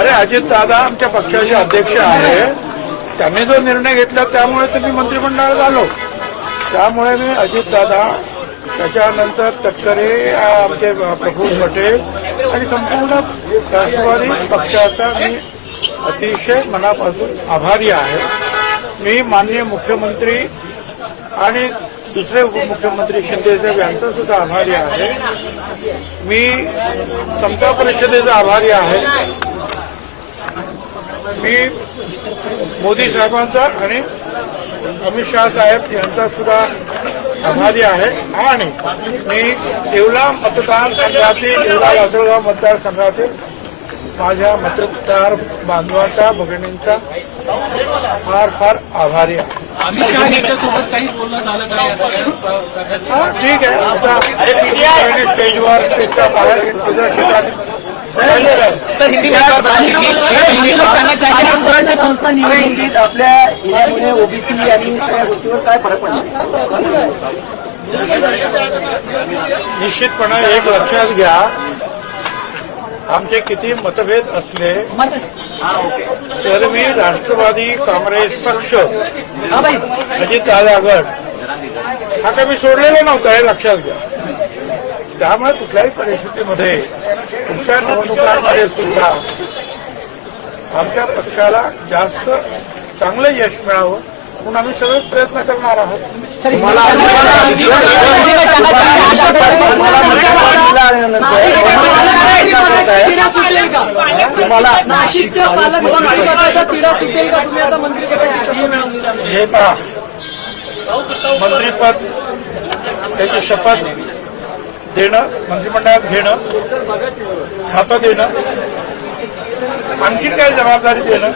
अरे अजित दादा आमच्या पक्षाचे अध्यक्ष आहे. त्यांनी जो निर्णय घेतला त्यामुळे तुम्ही मंत्रिमंडळात आलो. त्यामुळे मी अजित दादा त्याच्यानंतर तटकरे आमचे प्रफुल्ल पटेल आणि संपूर्ण राष्ट्रवादी पक्षाचा मी अतिशय मनापासून आभारी आहे. मी माननीय मुख्यमंत्री आणि दुसरे उपमुख्यमंत्री शिंदेसाहेब यांचा सुद्धा आभारी आहे. मी समता परिषदेचा आभारी आहे. मी मोदी साहेबांचा आणि अमित शहा साहेब यांचा सुद्धा आभारी आहे. आणि मी येवला मतदारसंघातील येवला लासलगाव मतदारसंघातील माझ्या मतदार बांधवांचा भगिनींचा फार फार आभारी आहे. ठीक आहे. आता स्टेजवर त्याच्या बाहेर सर हिंदी संस्था निवडणुकीत आपल्या एरियामध्ये ओबीसी आणि सगळ्या गोष्टीवर काय फरक पडला निश्चितपणे एक लक्षात घ्या. आमचे किती मतभेद असले तर मी राष्ट्रवादी काँग्रेस पक्ष अजित दादा गट हा काही मी सोडलेला नव्हता हे लक्षात घ्या. त्यामुळे कुठल्याही परिस्थितीमध्ये तुमच्या निवडणुकांमध्ये सुद्धा आमच्या पक्षाला जास्त चांगलं यश मिळावं म्हणून आम्ही सगळे प्रयत्न करणार आहोत हे पहा मंत्रीपद त्याची शपथ देणं मंत्रिमंडळात घेणं खातं देणं आणखी काय जबाबदारी देणं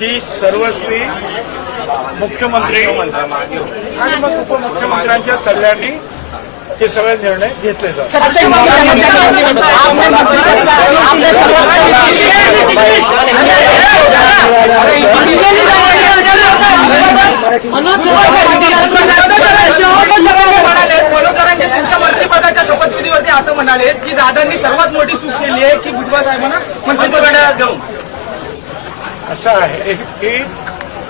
ही सर्वस्वी मुख्यमंत्री आणि मग उपमुख्यमंत्र्यांच्या सल्ल्याने हे सगळे निर्णय घेतले जातात. असं म्हणाले की दादांनी सर्वात मोठी चूक केली आहे की भुजबळ साहेबांना मंत्रिपदात घेऊन असं आहे की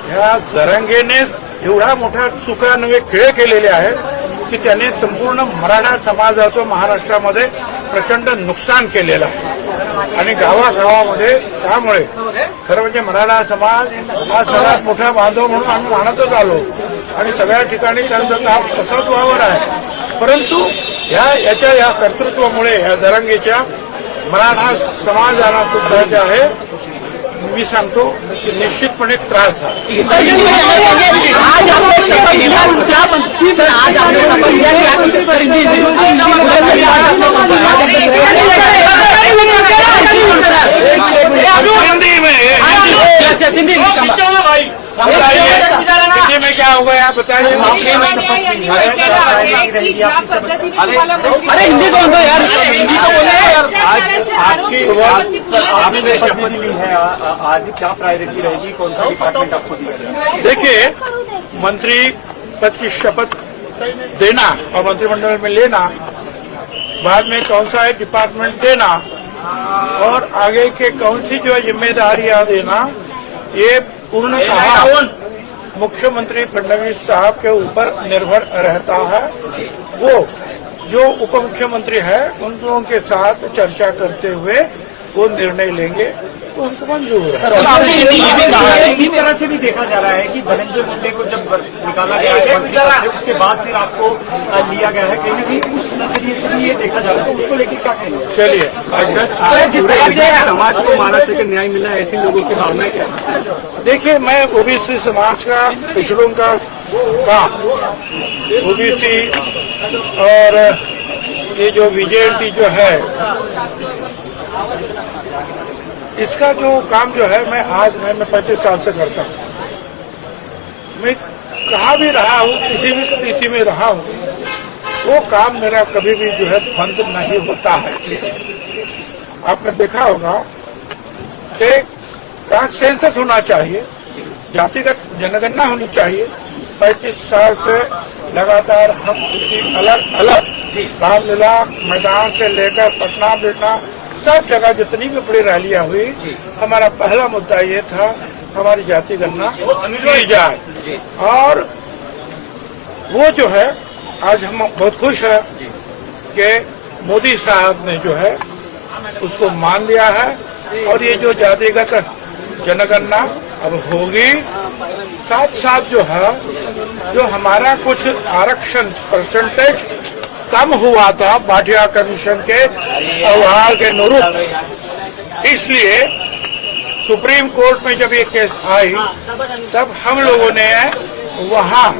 ह्या जरंगेने एवढा मोठा चुका नव्हे खेळ केलेले आहेत की त्याने संपूर्ण मराठा समाजाचं महाराष्ट्रामध्ये प्रचंड नुकसान केलेलं आहे. आणि गावागावामध्ये त्यामुळे खरं म्हणजे मराठा समाज हा सर्वात मोठा बांधव म्हणून आम्ही मानतच आलो. आणि सगळ्या ठिकाणी त्यांचं काम तसंच वावर आहे. परंतु ह्या याच्या या कर्तृत्वामुळे या दरंगेच्या मराठा समाजाला सुद्धा जे आहे मी सांगतो की निश्चितपणे त्रास झाला में क्या होगा आप बताइए। अरे हिंदी कौन दो यार? हिंदी तो बोले यार। आपकी आपने शपथ ली है आज क्या प्रायोरिटी रहेगी? कौन सा डिपार्टमेंट आपको दिया देखिए मंत्री पद की शपथ देना और मंत्रिमंडल में लेना बाद में कौन सा है डिपार्टमेंट देना और आगे के कौन सी जो है जिम्मेदारियाँ देना ये पूर्णतः मुख्यमंत्री फडणवीस साहब के ऊपर निर्भर रहता है। वो जो उप मुख्यमंत्री है उन लोगों के साथ चर्चा करते हुए वो निर्णय लेंगे। तो उनको मंजूर है। इस तरह से भी देखा जा रहा है कि धनंजय मुंडे को जब निकाला गया है उसके बाद फिर आपको लिया गया है कहीं ना कहीं उस तो उसको क्या कहेंगे चलिए अच्छा समाज को महाराष्ट्र के न्याय मिला ऐसे लोगों की भावना क्या देखिए मैं ओबीसी समाज का पिछड़ों का ओबीसी और ये जो विजेएनटी जो है इसका जो काम जो है मैं आज मैं मैं पैंतीस साल से करता हूँ। मैं कहा भी रहा हूँ किसी भी स्थिति में रहा हूँ वो काम मेरा कभी भी जो है बंद नहीं होता है। आपने देखा होगा कि सेंसस होना चाहिए जातिगत जनगणना होनी चाहिए। पैंतीस साल से लगातार हम इसकी अलग अलग रामलीला मैदान से लेकर पटना बिटना सब जगह जितनी भी बड़ी रैलियाँ हुई हमारा पहला मुद्दा ये था हमारी जाति गणना की जाए। और वो जो है आज हम बहुत खुश है कि मोदी साहब ने जो है उसको मान लिया है और ये जो जातिगत जनगणना अब होगी साथ साथ जो है जो हमारा कुछ आरक्षण परसेंटेज कम हुआ था भाटिया कमीशन के अवहार के अनुरूप। इसलिए सुप्रीम कोर्ट में जब ये केस आई तब हम लोगों ने वहाँ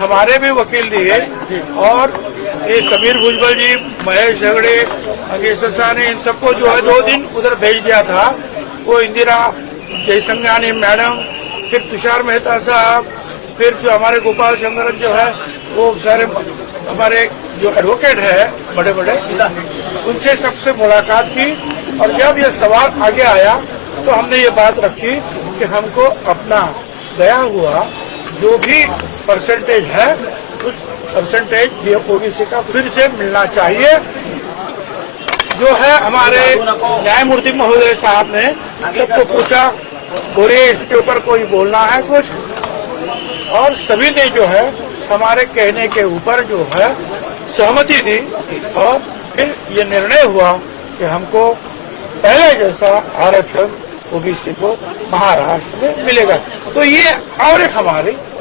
हमारे भी वकील दिए और ये समीर भुजबल जी, महेश झगड़े अंगेश ने इन सबको जो है दो दिन उधर भेज दिया था। वो इंदिरा जयसंगानी मैडम, फिर तुषार मेहता साहब, फिर जो हमारे गोपाल शंकरन जो है, वो सारे हमारे जो एडवोकेट है बड़े बड़े उनसे सबसे मुलाकात की। और जब ये सवाल आगे आया तो हमने ये बात रखी कि हमको अपना गया हुआ जो भी परसेंटेज है, उस परसेंटेज ओबीसी का फिर से मिलना चाहिए। जो है हमारे न्यायमूर्ति महोदय साहब ने सबको पूछा, बोले, इसके ऊपर कोई बोलना है कुछ? और सभी ने जो है हमारे कहने के ऊपर जो है सहमति दी और फिर ये निर्णय हुआ कि हमको पहले जैसा आरक्षण ओबीसी को महाराष्ट्र में मिलेगा। तो ये और एक हमारी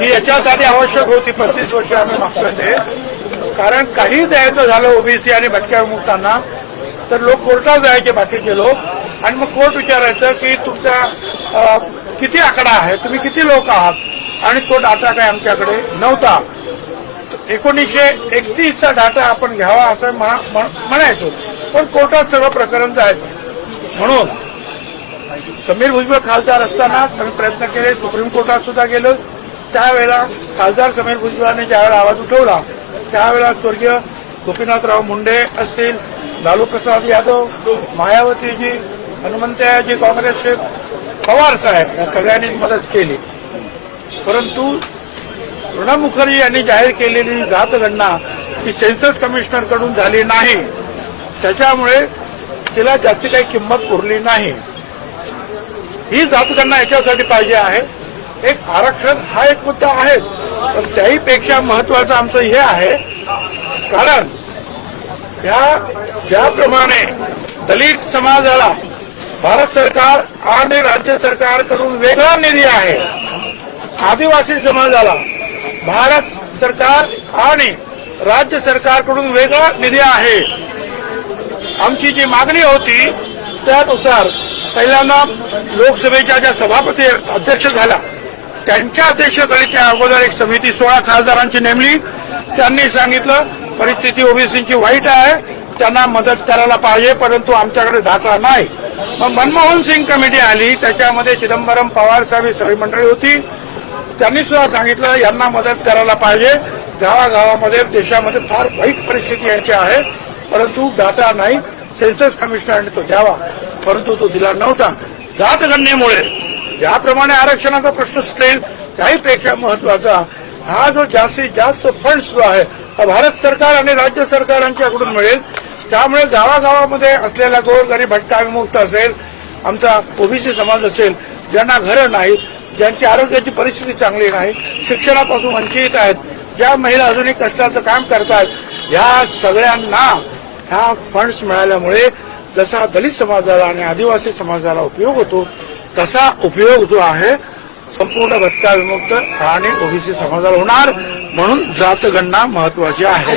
ही याच्यासाठी आवश्यक होती पस्तीस वर्ष आम्ही मागतोय ते. कारण काही द्यायचं झालं ओबीसी आणि भटक्या विमुक्तांना तर लोक कोर्टात जायचे बाकीचे लोक. आणि मग कोर्ट विचारायचं की तुमचा किती आकडा आहे? तुम्ही किती लोक आहात? आणि तो डाटा काय आमच्याकडे नव्हता. एकोणीसशे एकतीसचा डाटा आपण घ्यावा असं म्हणायचो. पण कोर्टात सगळं प्रकरण जायचं. म्हणून समीर भुजबळ खासदार असताना आम्ही प्रयत्न केले सुप्रीम कोर्टात सुद्धा गेलो. त्यावेळेला खासदार समीर भुजबळांनी ज्यावेळेला आवाज उठवला त्यावेळेला स्वर्गीय गोपीनाथराव मुंडे असतील लालू प्रसाद यादव मायावतीजी हनुमंतयाजी काँग्रेसचे पवार साहेब या सगळ्यांनी मदत केली. परंतु प्रणब मुखर्जी यांनी जाहीर केलेली जातगणना ही सेन्सस कमिशनरकडून झाली नाही. त्याच्यामुळे तिला जास्ती काही किंमत उरली नाही. ही जातगणना याच्यासाठी पाहिजे आहे. एक आरक्षण हा एक मुद्दा आहे. पण त्याही पेक्षा महत्वाचं आमचं हे आहे कारण या ज्याप्रमाणे दलित समाजाला भारत सरकार आणि राज्य सरकारकडून वेगळा निधी आहे आदिवासी समाजाला भारत सरकार आणि राज्य सरकारकडून वेगळा निधी आहे. आमची जी मागणी होती त्यानुसार पहिल्यांदा लोकसभेच्या ज्या सभापती अध्यक्ष झाल्या त्यांच्या अध्यक्षतेखाली त्या अगोदर एक समिती सोळा खासदारांची नेमली. त्यांनी सांगितलं परिस्थिती ओबीसीची वाईट आहे त्यांना मदत करायला पाहिजे परंतु आमच्याकडे डाटा नाही. मग मनमोहन सिंग कमिटी आली त्याच्यामध्ये चिदंबरम पवार साहेब सभी सगळी मंडळी होती. त्यांनी सुद्धा सांगितलं यांना मदत करायला पाहिजे. गावागावामध्ये देशामध्ये फार वाईट परिस्थिती यांची आहे परंतु डाटा नाही. सेन्सस कमिशनरने तो द्यावा परंतु तो दिला नव्हता. जातगणनेमुळे ज्याप्रमाणे आरक्षणाचा प्रश्न सुटेल त्याहीपेक्षा महत्त्वाचा हा जो जास्तीत जास्त फंड्स जो आहे हा भारत सरकार आणि राज्य सरकारांच्याकडून मिळेल. त्यामुळे गावागावामध्ये असलेला गोरगरीब भटकाविमुक्त असेल आमचा ओबीसी समाज असेल ज्यांना घरं नाहीत ज्यांची आरोग्याची परिस्थिती चांगली नाही शिक्षणापासून वंचित आहेत ज्या महिला अजूनही कष्टाचं काम करतात ह्या सगळ्यांना ह्या फंड्स मिळाल्यामुळे जसा दलित समाजाला आणि आदिवासी समाजाला उपयोग होतो तसा उपयोग जो आहे संपूर्ण भटका विमुक्त आणि ओबीसी समाजाला होणार म्हणून जातगणना महत्वाची आहे.